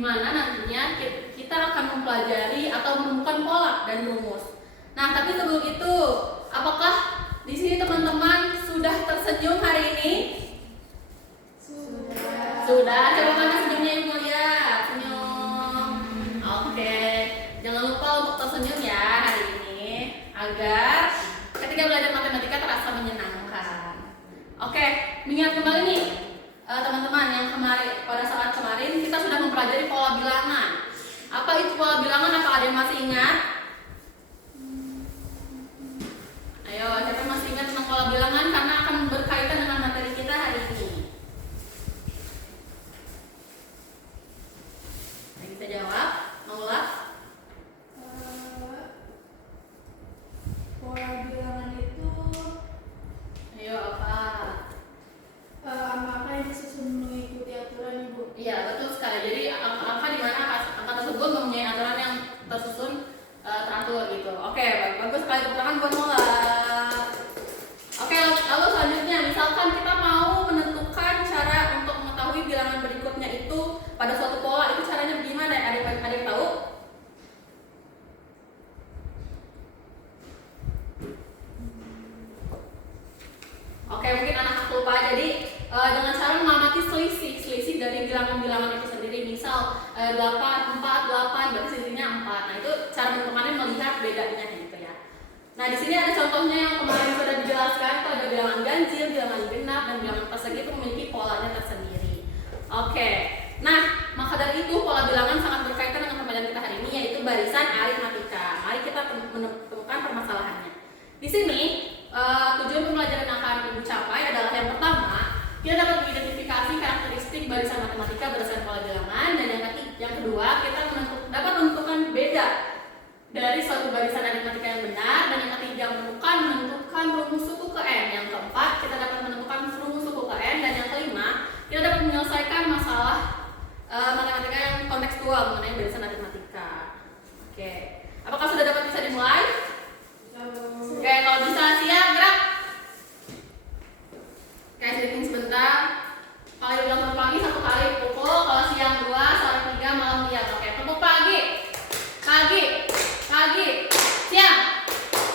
mana nantinya kita akan mempelajari atau menemukan pola dan rumus. Nah, tapi sebelum itu, apakah di sini teman-teman sudah tersenyum hari ini? Sudah. Sudah. Coba mana senyumnya Ibu Mulia? Senyum. Oke. Jangan lupa untuk tersenyum ya hari ini agar ketika belajar matematika terasa menyenangkan. Oke, mengingat kembali nih teman-teman yang pada saat kemarin kita sudah mempelajari pola bilangan. Apa itu pola bilangan? Apa ada yang masih ingat? Ayo, siapa masih ingat tentang pola bilangan karena akan berkaitan dengan materi kita hari ini. Nah, kita jawab, Maula. Pola bilangan itu Ayo apa? Angka yang disusun mengikuti aturan Ibu. Iya, betul sekali. Jadi angka di mana angka tersebut mempunyai aturan yang tersusun teratur gitu. Oke, bagus sekali, tepuk tangan buat Mola. Oke, lalu selanjutnya misalkan kita mau menentukan cara untuk mengetahui bilangan berikutnya itu pada suatu pola, itu caranya gimana? Ada yang tahu? Oke, mungkin anak-anak lupa. Jadi dengan cara mengamati selisih dari bilangan-bilangan itu sendiri. Misal 8, 4, 8, berarti selisihnya 4. Nah, itu cara menentukannya melihat bedanya gitu ya. Nah, di sini ada contohnya yang kemarin sudah dijelaskan. Itu ada bilangan ganjil, bilangan genap, dan bilangan persegi itu memiliki polanya tersendiri. Oke. Nah, maka dari itu pola bilangan sangat berkaitan dengan pembelajaran kita hari ini, yaitu barisan aritmatika. Mari kita menemukan permasalahannya. Di sini tujuan pembelajaran yang akan Ibu capai adalah yang pertama, kita dapat mengidentifikasi karakteristik barisan matematika berdasarkan pola bilangan, dan yang kedua, kita dapat menentukan beda dari suatu barisan aritmatika yang benar, dan yang ketiga menentukan rumus suku ke n. Yang keempat, kita dapat menemukan rumus suku ke n, dan yang kelima, kita dapat menyelesaikan masalah matematika yang kontekstual mengenai barisan aritmatika. Oke, apakah sudah dapat bisa dimulai? Oke, kalau bisa siap, gerak. Oke, setting sebentar. Kalau bilang tepuk pagi 1 kali pukul, kalau siang 2, sore 3, malam lihat. Oke, tepuk pagi, siang,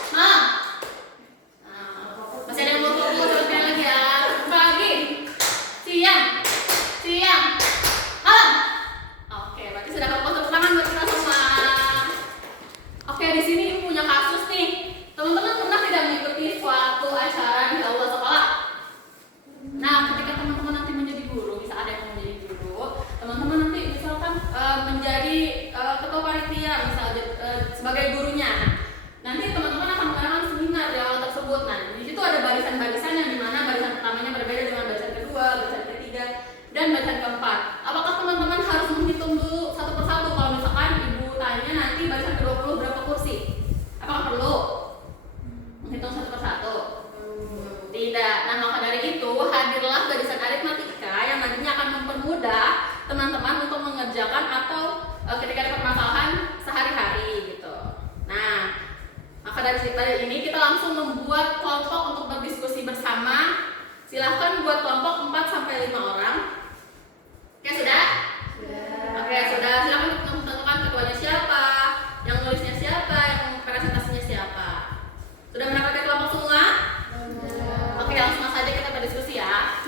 malam. Nah, masih ada yang belum pukul, coba sekali lagi ya. Tepuk pagi, siang, malam. Oke, berarti sudah pukul, tepuk tangan buat kita semua. Oke, di sini Ibu punya kasus nih. Teman-teman pernah tidak mengikuti suatu acara di aula sekolah? Nah, ketika teman-teman nanti menjadi guru, bisa ada yang mau menjadi guru, teman-teman nanti misalkan menjadi ketua panitia, misalnya sebagai gurunya. Nanti teman-teman akan mengadakan seminar di aula tersebut. Nah, di situ ada barisan-barisan yang dimana barisan pertamanya berbeda dengan barisan kedua, barisan ketiga, dan barisan keempat. Apakah teman-teman harus menghitung dulu satu persatu? Kalau misalkan Ibu tanya nanti barisan ke-20 berapa kursi? Apakah perlu menghitung satu persatu? Tidak. Nah, maka dari itu hadirlah barisan aritmatika yang nantinya akan mempermudah teman-teman untuk mengerjakan atau ketika ada permasalahan sehari-hari gitu. Nah, maka dari ini kita langsung membuat kelompok untuk berdiskusi bersama. Silahkan buat kelompok 4 sampai 5 orang. Oke, sudah? Sudah. Oke, sudah. Silahkan tentukan ketuanya siapa, yang nulisnya siapa, yang presentasinya siapa. Sudah mendapatkan kelompok semua? Oke, langsung saja kita berdiskusi ya.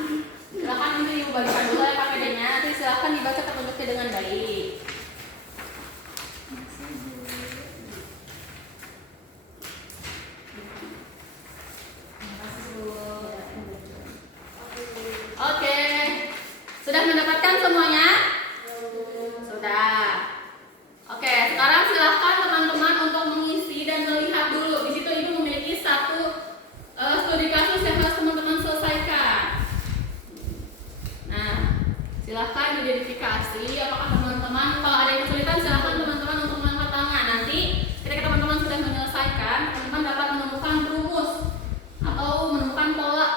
Silahkan ini Ibu bagikan dulu ya PPT-nya. Nanti silahkan dibaca petunjuknya dengan baik. Oke, sudah mendapatkan semuanya? Sudah. Oke, sekarang silahkan teman-teman untuk mengisi dan melihat dulu. Di situ Ibu memiliki satu studi kasus yang harus teman-teman selesaikan. Nah, silahkan identifikasi apakah teman-teman, kalau ada yang kesulitan silahkan teman-teman untuk mengangkat tangan. Nanti ketika teman-teman sudah menyelesaikan, teman-teman dapat menemukan rumus atau menemukan pola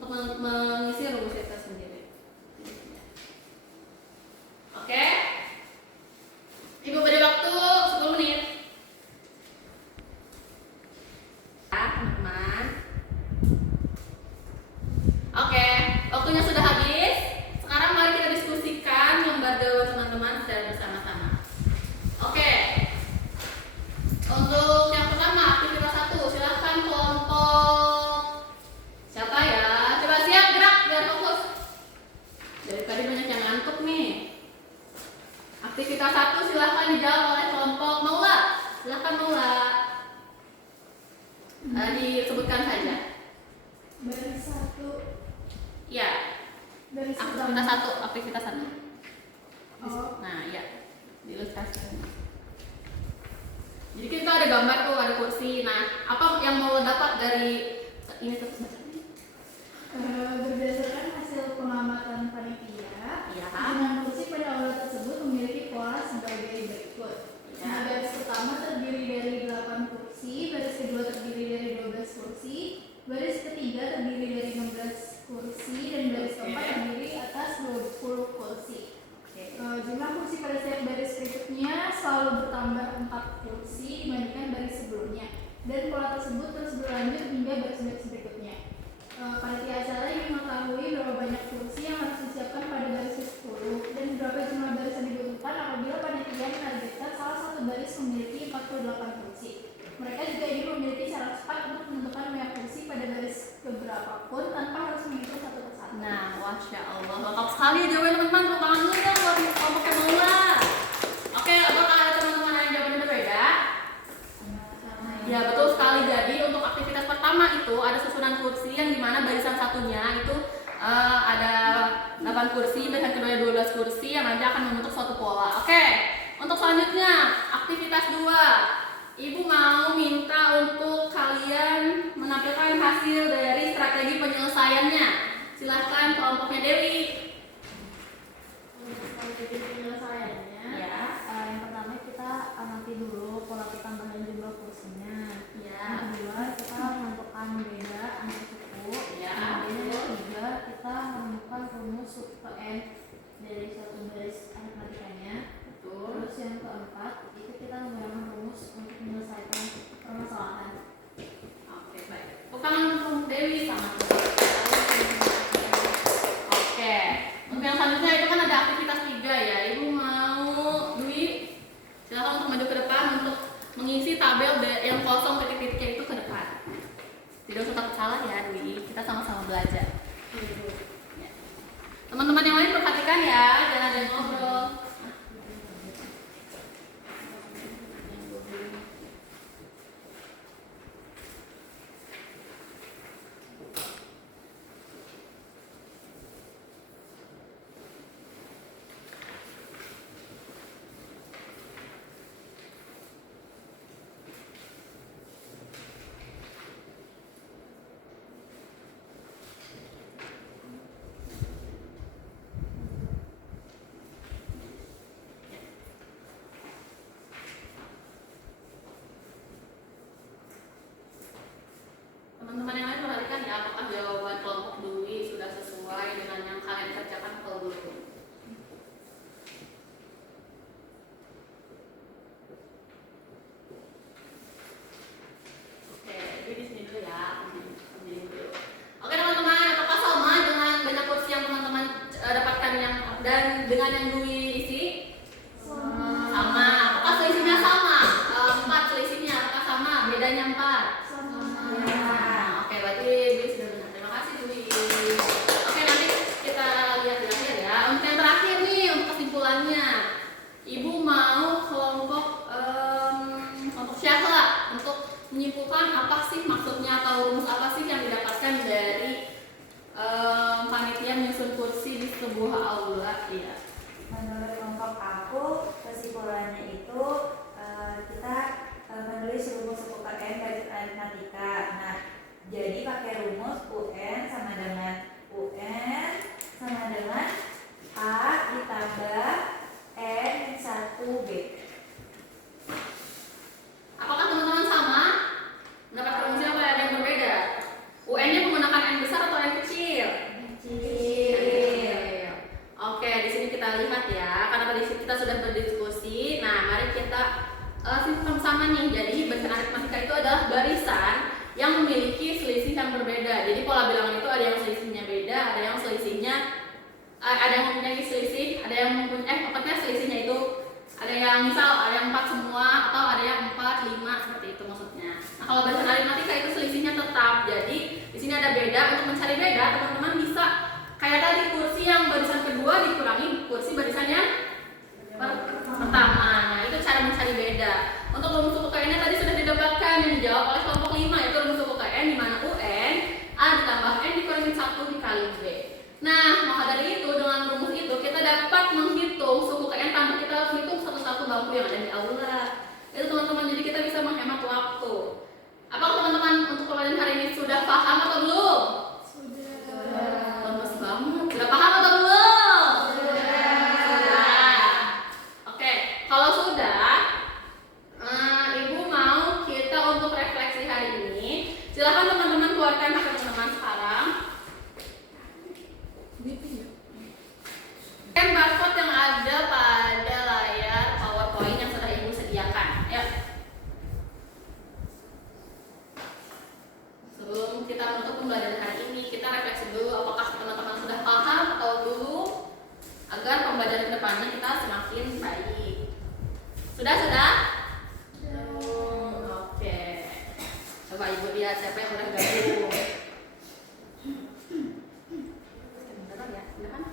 untuk mengisi rumus itu sendiri. Oke? Ibu beri waktu 10 menit. Teman-teman. Oke, waktunya sudah habis. Sekarang mari kita diskusikan lembar jawaban teman-teman secara Garis Aktivitas utama. 1, aktivitas 1. Oh. Nah, ya. Diilustrasikan. Jadi kita ada gambar tuh, ada kursi. Nah, apa yang mau lo dapat dari ini terus bacanya? Berdasarkan hasil pengamatan panitia, Ya. susunan kursi pada aula tersebut memiliki pola sebagai berikut. Ya. Nah, baris pertama terdiri dari 8 kursi, baris kedua terdiri dari 12 kursi, baris ketiga terdiri dari 16 kursi, dan baris keempat terdiri atas 20 kursi. Jumlah kursi pada setiap baris berikutnya selalu bertambah 4 kursi dibandingkan baris sebelumnya, dan pola tersebut terus berlanjut hingga baris-baris berikutnya. Panitia acara ingin mengetahui berapa banyak kursi yang harus disiapkan pada baris ke-10 dan berapa jumlah baris yang dibutuhkan apabila panitia menargetkan salah satu baris memiliki 48 kursi. Mereka juga ingin memiliki cara cepat untuk menentukan banyak kursi pada baris keberapapun tanpa harus menghitung satu persatu. Nah, Masya Allah, lengkap sekali jawabannya teman-teman. Tepuk tangan dulu ya buat kelompok yang Maula. Oke, apakah ada teman-teman yang jawabannya berbeda? Ya, betul sekali. Jadi untuk aktivitas pertama itu ada susunan kursi yang dimana barisan satunya itu ada 8 kursi, barisan kedua 12 kursi yang nanti akan membentuk suatu pola. Oke, untuk selanjutnya aktivitas 2. Ibu mau minta untuk kalian menampilkan hasil dari strategi penyelesaiannya. Silahkan kelompoknya Dewi. Strategi penyelesaiannya, Ya. yang pertama kita amati dulu pola pertambahan jumlah kursinya. Ya. Yang kedua kita menentukan beda antar suku. Ya. Kemudian yang ketiga kita menemukan rumus sub N dari suatu baris aritmatikanya. Betul. Terus yang keempat itu kita menggunakan rumus untuk menyelesaikan permasalahan. Oke, baik. Bukan untuk Dewi sama. Oke. Untuk yang selanjutnya itu kan ada aktivitas 3 ya. Ibu mau Dwi silakan untuk maju ke depan untuk mengisi tabel yang kosong titik-titiknya itu ke depan. Tidak usah takut salah ya Dwi. Kita sama-sama belajar. Ya. Teman-teman yang lain perhatikan ya, jangan ada yang ngobrol. Teman-teman yang lain perhatikan ya, apakah jawaban kelompok Dwi sudah sesuai dengan yang kalian kerjakan kalau dulu. Oke, jadi di sini dulu ya, di sini dulu. Oke teman-teman, apakah sama dengan banyak kursi yang teman-teman dapatkan yang dan dengan yang Dwi isi? Sama. Apakah selisihnya sama? 4 selisihnya, apakah sama? Bedanya 4? Nah, oke, berarti Dwi sudah benar. Terima kasih Dwi. Oke, nanti kita lihat di akhir ya. Untuk yang terakhir nih, untuk kesimpulannya, Ibu mau kelompok kelompok Syahla untuk menyimpulkan apa sih maksudnya atau rumus apa sih yang didapatkan dari panitia menyusun kursi di sebuah aula. Iya. Menurut kelompok aku, kesimpulannya itu kita menulis rumus UKM baris aritmatika. Nah, jadi pakai rumus UN sama dengan UN sama dengan A ditambah N 1B. Apakah teman-teman sama? Mendapat rumusnya apa ada yang berbeda? UN-nya menggunakan N besar atau N kecil? Kecil. Oke, di sini kita lihat ya. Karena tadi kita sudah berdiskusi. Nah, mari kita simpulkan bersama nih. Jadi barisan aritmatika itu adalah barisan yang memiliki selisih yang berbeda. Jadi pola bilangan itu ada yang selisihnya beda, ada yang selisihnya ada yang mempunyai selisih, ada yang mempunyai pokoknya selisihnya itu ada yang misal ada yang 4 semua atau ada yang 4, 5 seperti itu maksudnya. Nah, kalau barisan aritmatika itu selisihnya tetap. Jadi di sini ada beda. Untuk mencari beda, teman-teman bisa kayak tadi kursi yang barisan kedua dikurangi kursi barisan yang pertama. Nah, itu cara mencari beda. Untuk rumus UKN-nya tadi sudah didapatkan yang dijawab oleh kelompok 5 yaitu rumus UKN di mana UN A ditambah N dikurangi 1 dikali B. Nah, maka dari waktu yang ada di aula. Itu teman-teman, jadi kita bisa menghemat waktu. Apakah teman-teman untuk pelajaran hari ini sudah paham atau belum? Sudah. Bagus banget. Sudah paham atau belum? Sudah. Oke, kalau sudah, Ibu mau kita untuk refleksi hari ini. Silakan teman-teman keluarkan HP teman-teman sekarang. Scan barcode yang ada pada layar PowerPoint yang sudah Ibu sediakan. Ayo. Sebelum kita menutup pembelajaran hari ini, kita refleksi dulu apakah teman-teman sudah paham atau belum, agar pembelajaran kedepannya kita semakin baik. Sudah? Oke. Coba Ibu lihat siapa yang udah gabung. Bentar ya, udah kan?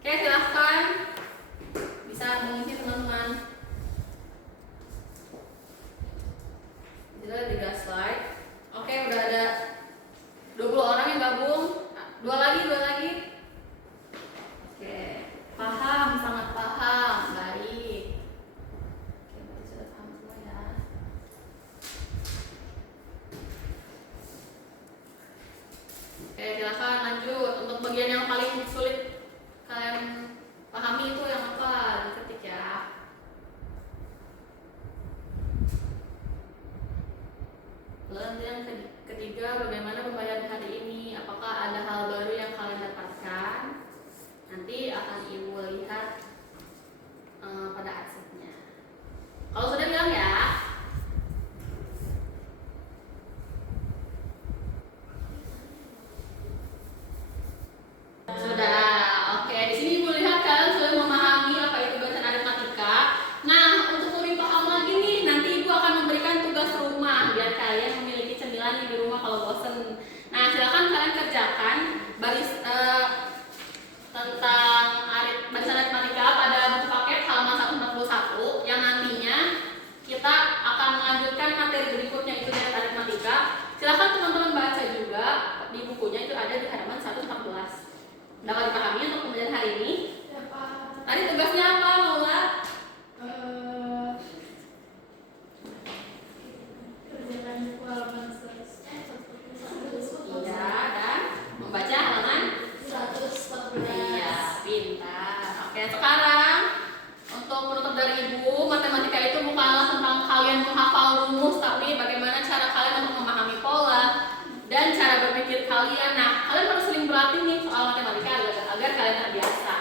Oke, silahkan bisa mengisi teman-teman. Jadi ada 3 slide. Oke, udah ada 20 orang yang gabung. Dua lagi. Oke, paham, sangat paham, baik. Oke, berarti sudah paham semua ya. Oke, silakan lanjut. Untuk bagian yang paling sulit kalian pahami itu yang apa? Diketik ya. Lalu nanti yang ketiga, bagaimana pembelajaran hari ini? Apakah ada hal baru yang kalian dapatkan? Nanti akan Ibu lihat pada arsipnya. Kalau sudah bilang ya. Sudah. Oke, di sini Ibu lihat kalian sudah memahami apa itu bacaan aritmatika. Nah, untuk lebih paham lagi nih, nanti Ibu akan memberikan tugas rumah biar kalian memiliki cemilan di rumah kalau bosen. Nah, silakan kalian kerjakan tentang bacaan aritmatika pada buku paket halaman 141 yang nantinya kita akan melanjutkan materi berikutnya itu dari aritmatika. Silakan teman-teman baca juga di bukunya, itu ada di halaman 114. Dapat dipahami untuk pembelajaran hari ini? Tadi tugasnya apa, Maula? Kerjakan buku halaman 141. Iya, dan membaca halaman 114. Iya, pintar. Oke, sekarang untuk menutup dari Ibu, matematika itu bukanlah tentang kalian menghafal rumus, tapi bagaimana cara kalian untuk memahami pola dan cara berpikir kalian. Nah, kalian harus sering berlatih nih soal matematika agar kalian terbiasa.